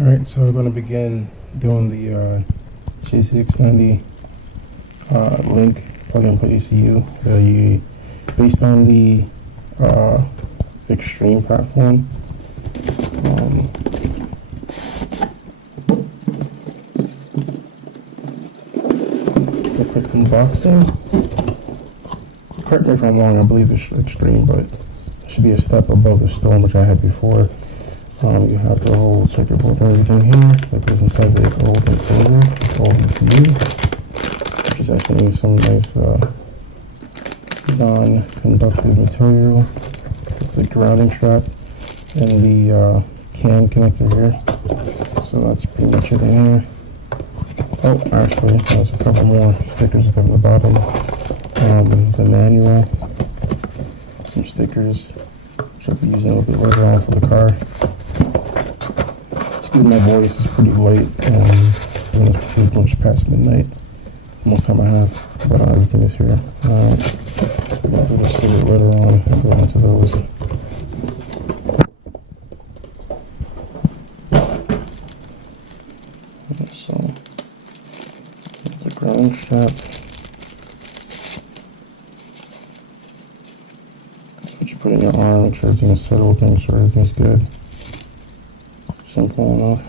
Alright, so we're going to begin doing the JZX90 link plug-and-play ECU based on the Extreme platform. A quick unboxing. Correct me if I'm wrong, I believe it's Extreme, but it should be a step above the Storm, which I had before. You have the whole circuit board and everything here that goes inside the old container, old ECU, which is actually some nice non-conductive material, the grounding strap, and the can connector here. So that's pretty much it in here. Oh, actually, there's a couple more stickers at the bottom. The manual, some stickers, which I'll be using a little bit later on for the car. Excuse my voice, it's pretty late, and it's pretty much past midnight. Most time I have, but everything is here. We'll do this a little bit later on and go into those. So, the grounding strap. That's what you put in your arm, make sure everything's settled, make sure everything's good. Simple enough.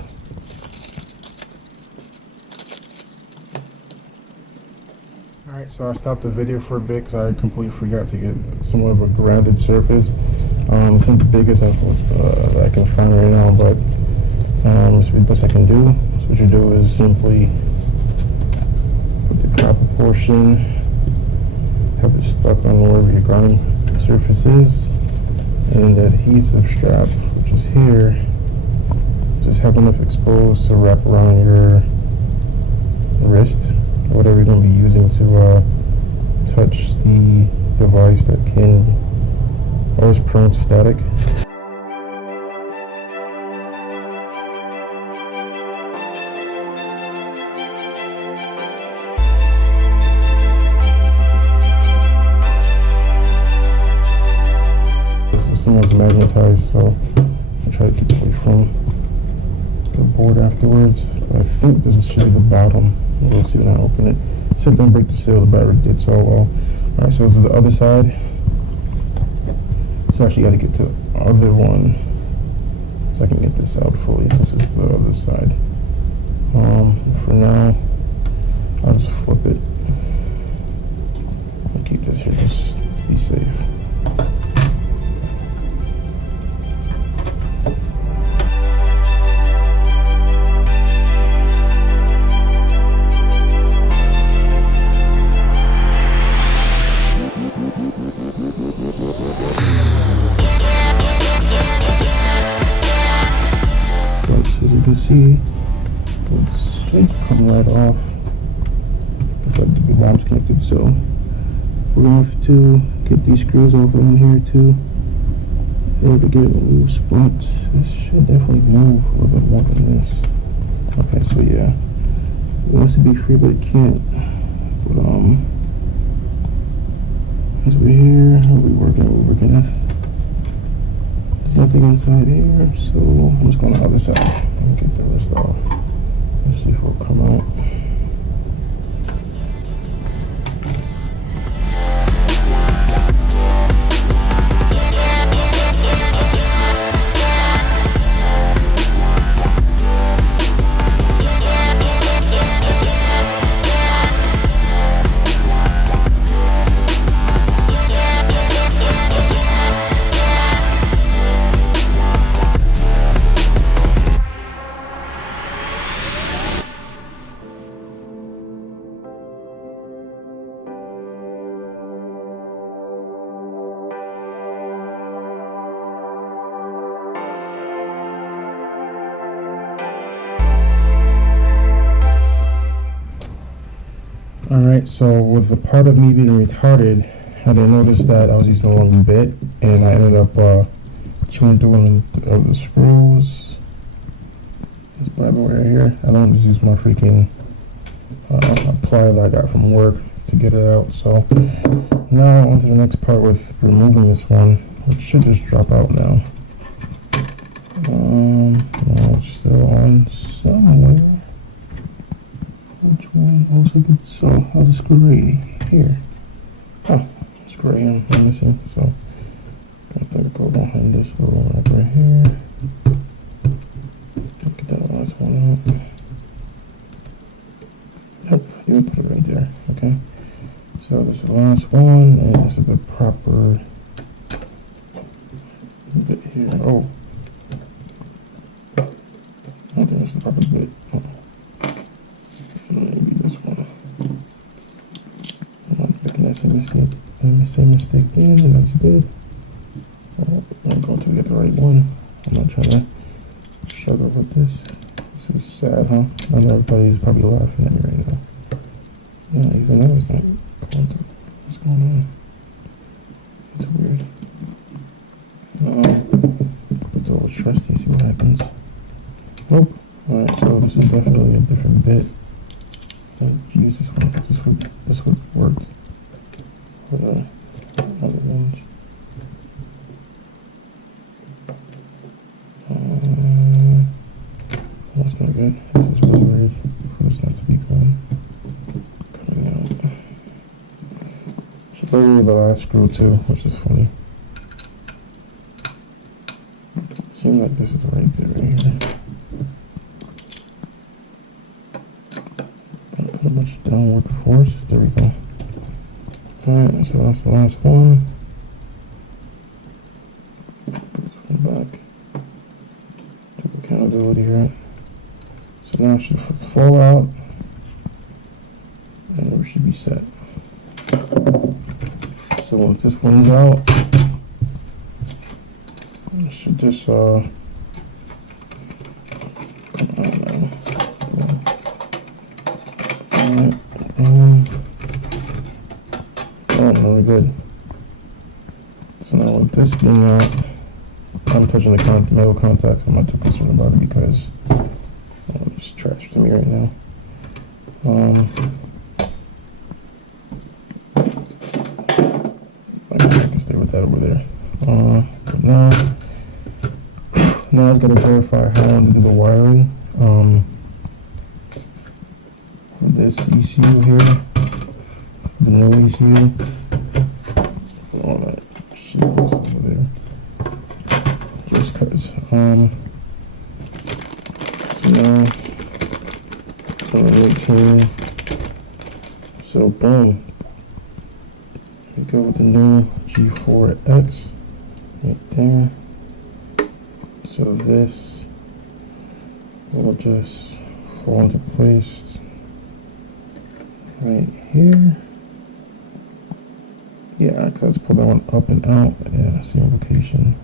Alright, so I stopped the video for a bit because I completely forgot to get somewhat of a grounded surface. It's not the biggest that I can find right now, but it's the best I can do. So what you do is simply put the copper portion, have it stuck on wherever your grounding surface is, and the adhesive strap, which is here, just have enough exposed to wrap around your wrist, or whatever you're going to be using to touch the device that can always prone to static. This one's magnetized, so I'll try to keep away from the board afterwards. I think this should be the bottom. We'll see when I open it. Except don't break the seal, the battery did so well. Alright, so this is the other side. So actually got to get to the other one so I can get this out fully. This is the other side. For now, I'll just flip it. I'll keep this here just to be safe. See, it should come right off, but the bomb's connected, so we're going to have to get these screws off in here too in order to get it loose, but this should definitely move a little bit more than this. Okay, so yeah, it wants to be free, but it can't. But as we're here, we're working at. There's nothing inside here, so I'm just going to the other side and get the rest off. Let's see if it'll come out. Alright, so with the part of me being retarded, I didn't notice that I was using the wrong bit, and I ended up chewing through one of the screws. It's everywhere here. I don't just use my freaking plier that I got from work to get it out. So now on to the next part with removing this one, which should just drop out now. No, it's still on somewhere. Which one? Also good. So I'll just screw right here. Oh, screw right I'm missing. So I think I'll go behind this little rack right here. Get that last one out. Yep, you put it right there. Okay. So this is the last one, and this is the proper bit here. Oh. I think that's the proper bit. Oh. Maybe this one. I'm not making that same mistake again, and that's good. I'm going to get the right one. I'm not trying to struggle with this. This is sad, huh? I know everybody's probably laughing at me right now. Yeah, even though it's not going through. What's going on? It's weird. It's all trusty, see what happens. Nope. Alright, so this is definitely a different bit. Use this one. This would work for the other range. That's not good. This is really weird for this not to be coming out. It's literally the last screw too, which is funny. Seems like this is right there, right here. Put much downward force. There we go. Alright, so that's the last one. Put this one back. Take accountability here. So now it should fall out, and we should be set. So once this one's out, I should just come on now. Alright, oh, no, we're good. So now with this being out, I'm touching the metal contacts. I'm not too concerned about it because it's trash to me right now. I can stay with that over there. But now I've got to verify how to do the wiring. For this ECU here, the new ECU. All that shit goes over there. Just cause. So now, right here. So boom. We go with the new G4X right there. So this will just fall into place right here. Yeah, because let's pull that one up and out. Yeah, same location.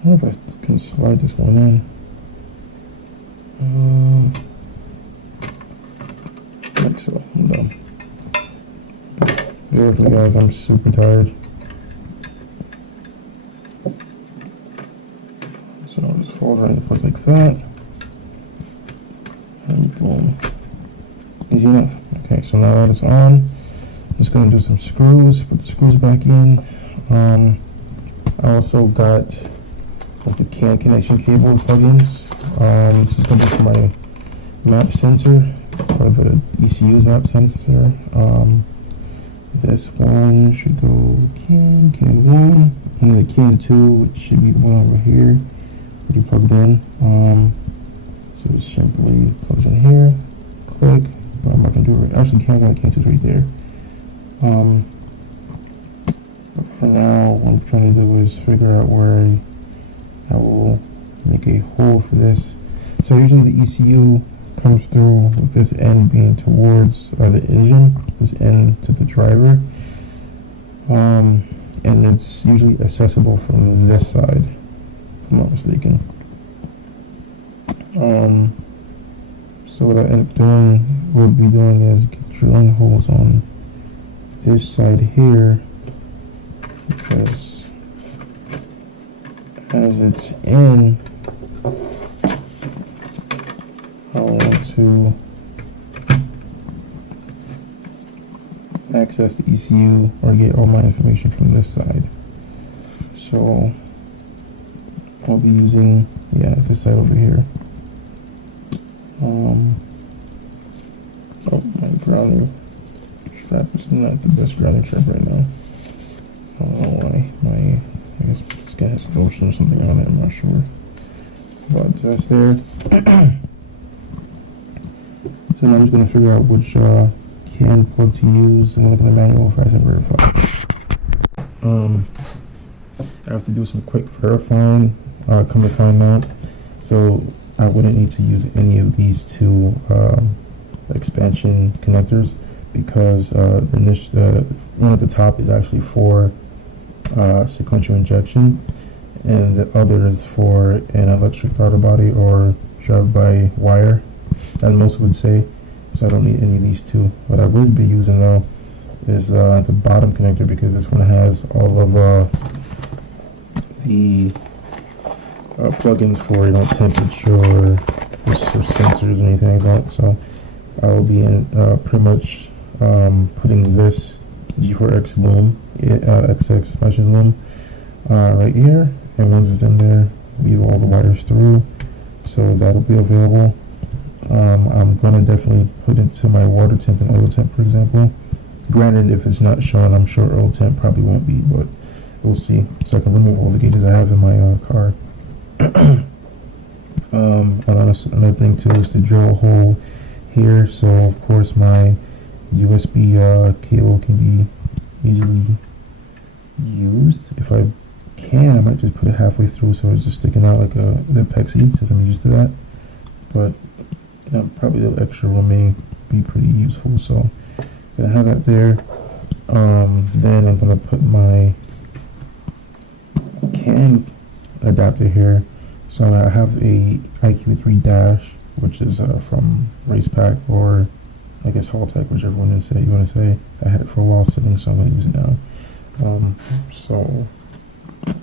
I don't know if I can slide this one in. Like so. I'm done. Bear with me, guys. I'm super tired. So I'll just fold right into place like that. And boom. Easy enough. Okay, so now that it's on, I'm just going to do some screws. Put the screws back in. I also got both the CAN connection cable plugins. This is going to be for my map sensor, or the ECU's map sensor. This one should go CAN 1, and then the CAN 2, which should be the one over here, already plugged in. So it simply plugs in here, click. Well, I'm not going to do it right. Actually, CAN 1 and CAN 2 is right there. But for now, what I'm trying to do is figure out where I will make a hole for this. So usually the ECU comes through with this end being towards the engine, this end to the driver, and it's usually accessible from this side, if I'm not mistaken. So what I end up doing, we'll be doing is drilling holes on this side here, because as it's in, I want to access the ECU or get all my information from this side. So I'll be using, yeah, this side over here. Oh, my grounding strap is not the best grounding strap right now. I don't know why. I guess this guy has lotion or something on it, I'm not sure. But that's there. So now I'm just going to figure out which can plug to use. I'm going to put a manual fast and verify. I have to do some quick verifying, come to find out. So I wouldn't need to use any of these two expansion connectors because the one at the top is actually for sequential injection, and the other is for an electric throttle body or drive by wire, as most would say. So I don't need any of these two. What I would be using though is the bottom connector, because this one has all of the plugins for temperature or sensors or anything like that. So I will be in pretty much putting this G4X loom, XX special loom right here, and once it's in there, weave all the wires through, so that'll be available. I'm gonna definitely put it to my water temp and oil temp, for example. Granted, if it's not shown, I'm sure oil temp probably won't be, but we'll see. So I can remove all the gauges I have in my car. Another thing too is to drill a hole here, so of course my USB cable can be easily used. If I can, I might just put it halfway through so it's just sticking out like a Pepsi, since I'm used to that. But probably the extra room may be pretty useful, so gonna have that there. Then I'm gonna put my CAN adapter here. So I have a IQ3 Dash, which is from Racepack, or I guess Haltech, whichever one you want to say. I had it for a while sitting, so I'm going to use it now. So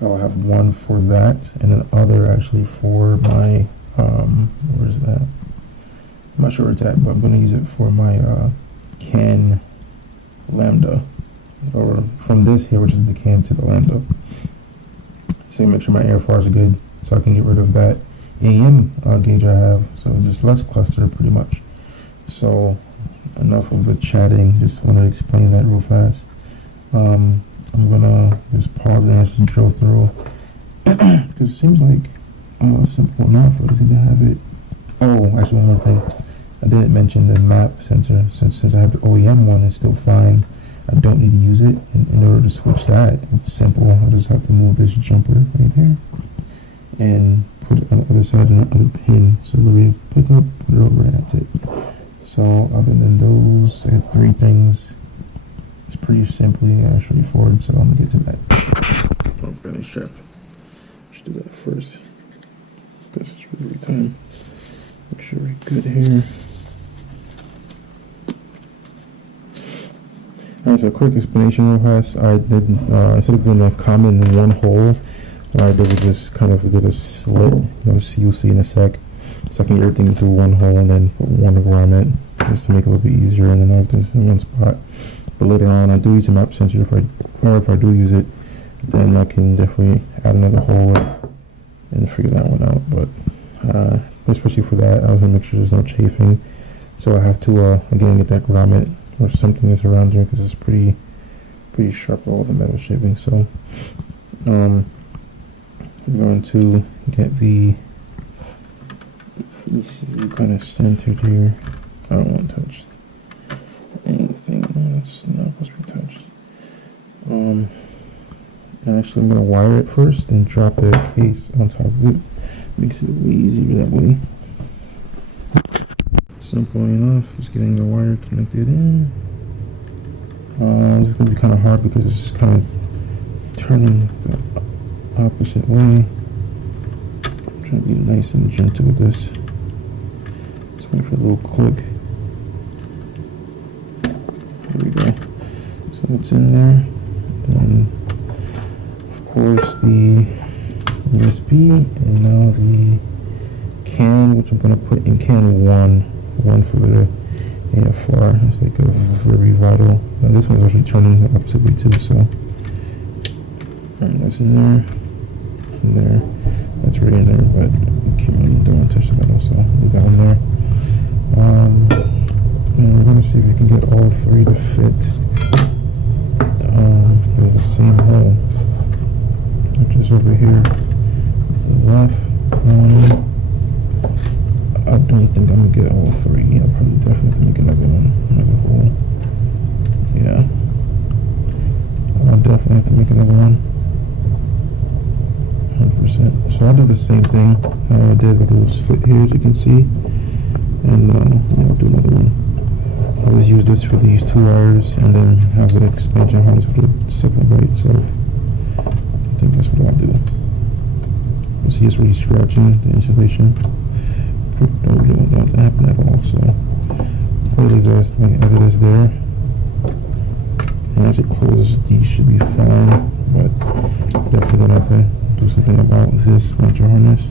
I'll have one for that, and then other actually for my, where is that? I'm not sure where it's at, but I'm going to use it for my CAN Lambda, or from this here, which is the CAN to the Lambda. So make sure my airfars are good, so I can get rid of that AM gauge I have, so just less cluster pretty much. So enough of the chatting, just want to explain that real fast. I'm gonna just pause and actually drill through, because it seems like simple enough. I just need to have it. Oh, actually one more thing, I didn't mention the map sensor. Since I have the OEM one, it's still fine. I don't need to use it. In order to switch that, it's simple. I just have to move this jumper right there and put it on the other side and the other pin. So let me pick up, put it over, and that's it. So other than those, I have three things. It's pretty simply straightforward, so I'm gonna get to that. Oh, belly strap. Let's do that first, because it's really time. Make sure we're good here. Alright, so a quick explanation real fast. I did, instead of doing a common in one hole, what I did was just kind of did a slit. You'll see in a sec. So I can get everything through one hole and then put one grommet, just to make it a little bit easier, and then everything's in one spot. But later on, I do use a map sensor. If I do use it, then I can definitely add another hole and figure that one out. But especially for that, I was gonna make sure there's no chafing. So I have to again get that grommet or something that's around here, because it's pretty sharp, all the metal shaping. So I'm going to get the ECU kind of centered here. I don't want to touch anything that's not supposed to be touched. And actually I'm going to wire it first and drop the case on top of it. Makes it way easier that way. Simple enough, just getting the wire connected in. This is going to be kind of hard because it's kind of turning the opposite way. I'm trying to be nice and gentle with this. Just wait for a little click. There we go. So it's in there. Then, of course, the USB, and now the CAN, which I'm going to put in CAN 1. One for the AFR. It's like a very vital. And this one's actually turning the opposite way too, so. Alright, that's in there. That's right in there, but don't want to touch the metal, so leave that one there. And we're gonna see if we can get all three to fit through the same hole, which is over here to the left. I don't think I'm gonna get all three. Yeah, I'll probably definitely have to make another one, another hole. Yeah, I'll definitely have to make another one. 100%. So I'll do the same thing how I did with a little slit here, as you can see, and yeah, I'll do another one. I'll just use this for these two wires, and then have an expansion harness for the second by itself. I think that's what I'll do. You see, it's really scratching the insulation. Don't really want that to happen at all. So I'll leave it as it is there, and as it closes, these should be fine. But definitely gonna have to do something about this expansion harness,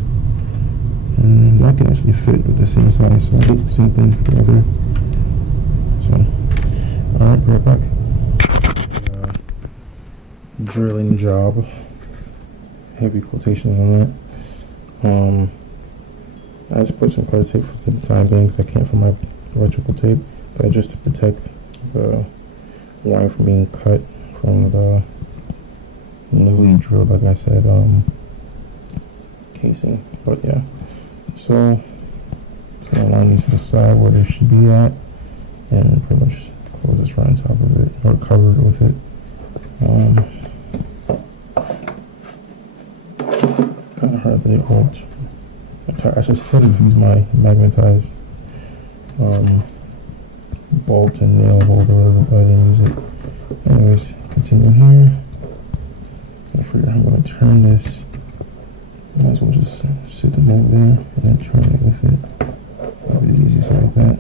and that can actually fit with the same size. So I'll do the same thing for the other. So, alright, right back. Drilling job. Heavy quotations on that. I just put some clear tape for the time being because I can't find my electrical tape, but just to protect the line from being cut from the newly drilled, like I said, casing. But yeah, so it's gonna line these to the side where they should be at, and pretty much close this right on top of it, or cover it with it. Kind of hard than the old. I just try to use my magnetized bolt and nail holder, whatever, but I didn't use it. Anyways, continue here. I figure I'm going to turn this. Might as well just sit them over there and then turn it with it. That'll be the easiest like that.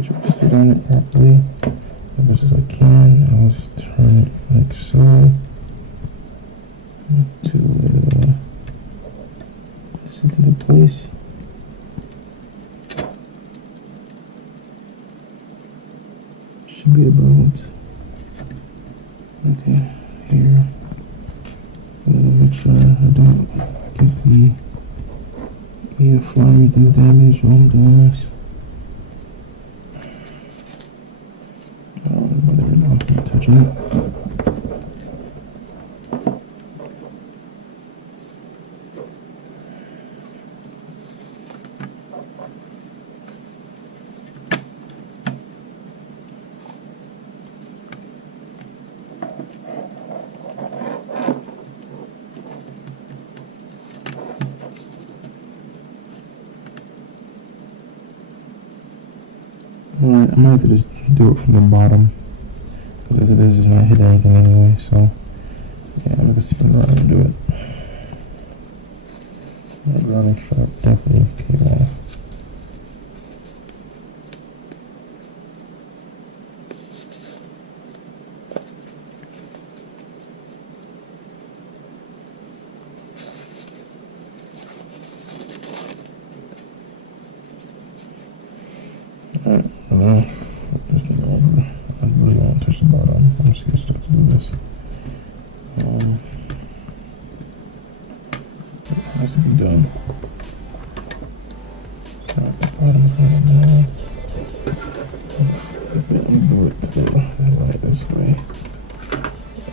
Just sit on it properly as much as I can. I'll just turn it like so. To sit into place. Should be about okay here. I'm gonna make sure I don't give the airflow do damage while I'm doing this. I don't know whether or not I'm touching it. Alright, I might have to just do it from the bottom, because as it is, it's not hitting anything anyway, so yeah, I'm gonna spin around and do it. That grounding strap definitely came off. Alright, flip this thing over. I really want to touch the bottom. I'm just going to start to do this. It has to be done. Start the bottom right now. Let me do it to the right this way.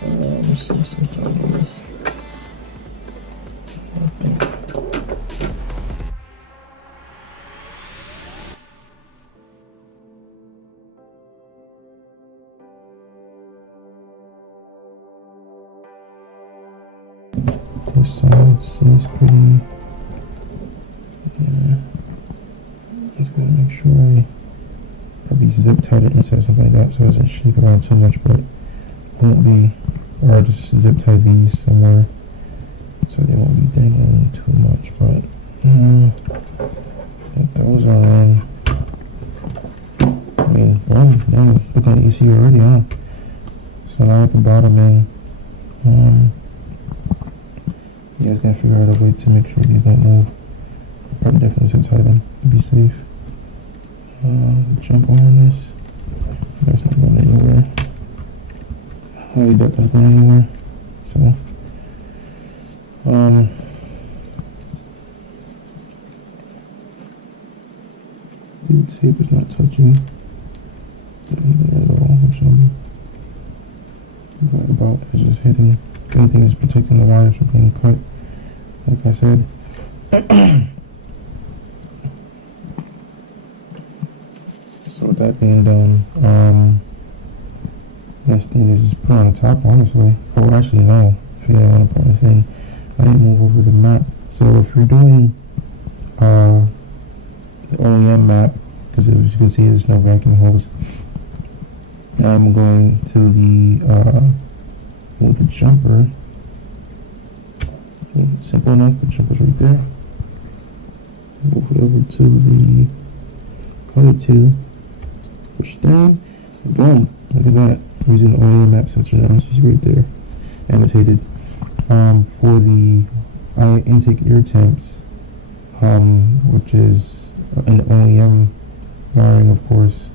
Let's see what's on this. I think. This side seems pretty, yeah, just gotta make sure I probably zip tight it inside, something like that, so it doesn't shake around too much, but won't be, or just zip tie these somewhere so they won't be dangling too much, but I think those are in. I mean, boom, now it's looking easy already, huh? So now at the bottom end, you guys gotta figure out a way to make sure these don't move. I'll probably definitely zip tie them to be safe. Jump on this. That's not going anywhere. Highly doubt that's going anywhere. So, The tape is not touching at all, which I'm glad about. It's just hitting. Anything is protecting the wires from being cut, like I said. So with that being done, next thing is just put on the top, honestly. Oh, actually, no. If you don't want to put anything, I didn't move over the map. So if you're doing the OEM map, because as you can see, there's no vacuum hose. I'm going to the with the jumper. Okay, simple enough. The jumper's right there. Move it over to the other two. Push down. And boom! Look at that. I'm using the OEM map sensor now. It's just right there, annotated. For the intake air temps, which is an OEM wiring, of course.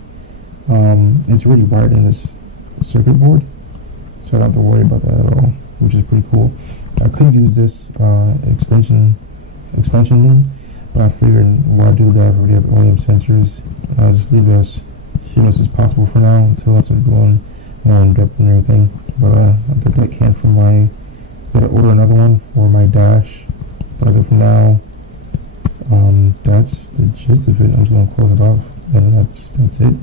It's already wired in this circuit board, so I don't have to worry about that at all, which is pretty cool. I could use this expansion loom, but I figured why do that? I already have OEM sensors. I'll just leave it as seamless as possible for now until I start going more in depth and everything. But I get that can for my. Gotta order another one for my dash. But as of now, that's the gist of it. I'm just gonna close it off, and that's it.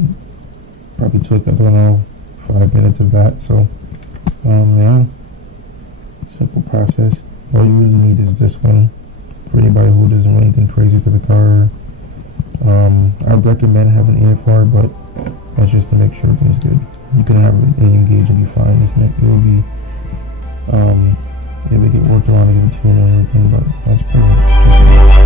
Probably took, I don't know, 5 minutes of that. So, yeah, simple process. All you really need is this one for anybody who doesn't want anything crazy to the car. I would recommend having AFR, but that's just to make sure everything's good. You can have an AM gauge and be fine. It will be, it'll get worked around and get tuned and everything, but that's pretty much just